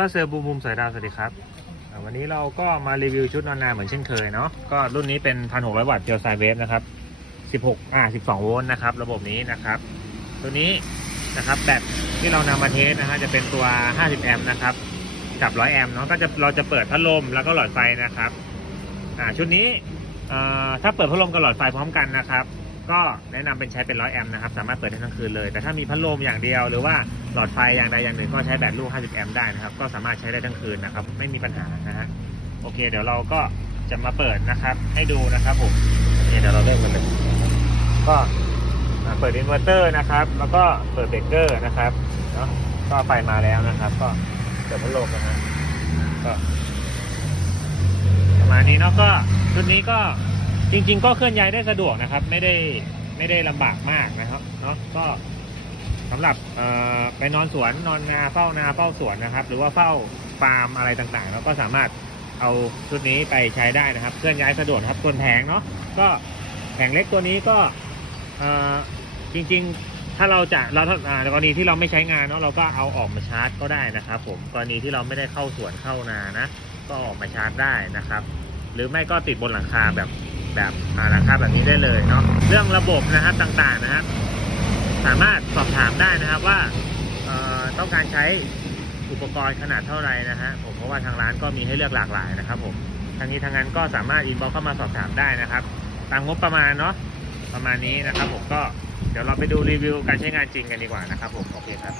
ลาร์เซลล์บูมบูมสายดาวสวัสดีครับ วันนี้เราก็มารีวิวชุดนอนนาเหมือนเช่นเคยเนาะก็รุ่นนี้เป็น 1,600 วัตต์เจลไซเวฟนะครับ 16 อ่า 12 โวลต์นะครับ ระบบนี้นะครับ ตัวนี้นะครับแบตที่เรานำมาเทสนะฮะจะเป็นตัว 50 แอมป์นะครับกับ 100 แอมป์เนาะก็จะเราจะเปิดพัดลมแล้วก็หลอดไฟนะครับ อ่าชุดนี้อ่าถ้าเปิดพัดลมกับหลอดไฟพร้อมกันนะครับ ก็แนะนำเป็นใช้เป็น100แอมป์นะครับ สามารถเปิดได้ทั้งคืนเลย แต่ถ้ามีพัดลมอย่างเดียว หรือว่าหลอดไฟอย่างใดอย่างหนึ่งก็ใช้แบตลูก 50 แอมป์ได้นะครับ ก็สามารถใช้ได้ทั้งคืนนะครับ ไม่มีปัญหานะฮะ โอเค เดี๋ยวเราก็จะมาเปิดนะครับ ให้ดูนะครับผมนี่เดี๋ยวเราเริ่มกันเลย ก็เปิดอินเวอร์เตอร์นะครับ แล้วก็เปิดเบรกเกอร์นะครับเนาะ ก็ไฟมาแล้วนะครับ ก็เปิดพัดลมนะฮะก็ประมาณนี้เนาะ ก็ชุดนี้ก็ จริง ๆ ก็เคลื่อนย้ายได้สะดวกนะครับ ไม่ได้ไม่ได้ลำบากมากนะครับเนาะก็สำหรับไปนอนสวนนอนนาเฝ้านาเฝ้าสวนนะครับ หรือว่าเฝ้าฟาร์มอะไรต่างๆ แล้วก็สามารถเอาชุดนี้ไปใช้ได้นะครับ เคลื่อนย้ายสะดวกครับส่วนแผงเนาะก็แผงเล็กตัวนี้ก็จริงๆถ้าเราจะเราถ้าอ่าในกรณีที่เราไม่ใช้งานเนาะเราก็เอาออกมาชาร์จก็ได้นะครับ ผมกรณีที่เราไม่ได้เข้าสวนเข้านานะ ก็ออกมาชาร์จได้นะครับ หรือไม่ก็ติดบนหลังคาแบบ แบบอ่าหลังคาแบบนี้ได้เลยเนาะเรื่องระบบนะครับต่างๆนะครับ สามารถสอบถามได้นะครับว่าต้องการใช้อุปกรณ์ขนาดเท่าไหร่นะฮะผมเพราะว่าทางร้านก็มีให้เลือกหลากหลายนะครับผมทางนี้ทางนั้นก็สามารถอินบ็อกเข้ามาสอบถามได้นะครับตามงบประมาณเนาะประมาณนี้นะครับ ผมก็เดี๋ยวเราไปดูรีวิวการใช้งานจริงกันดีกว่านะครับผมโอเคครับ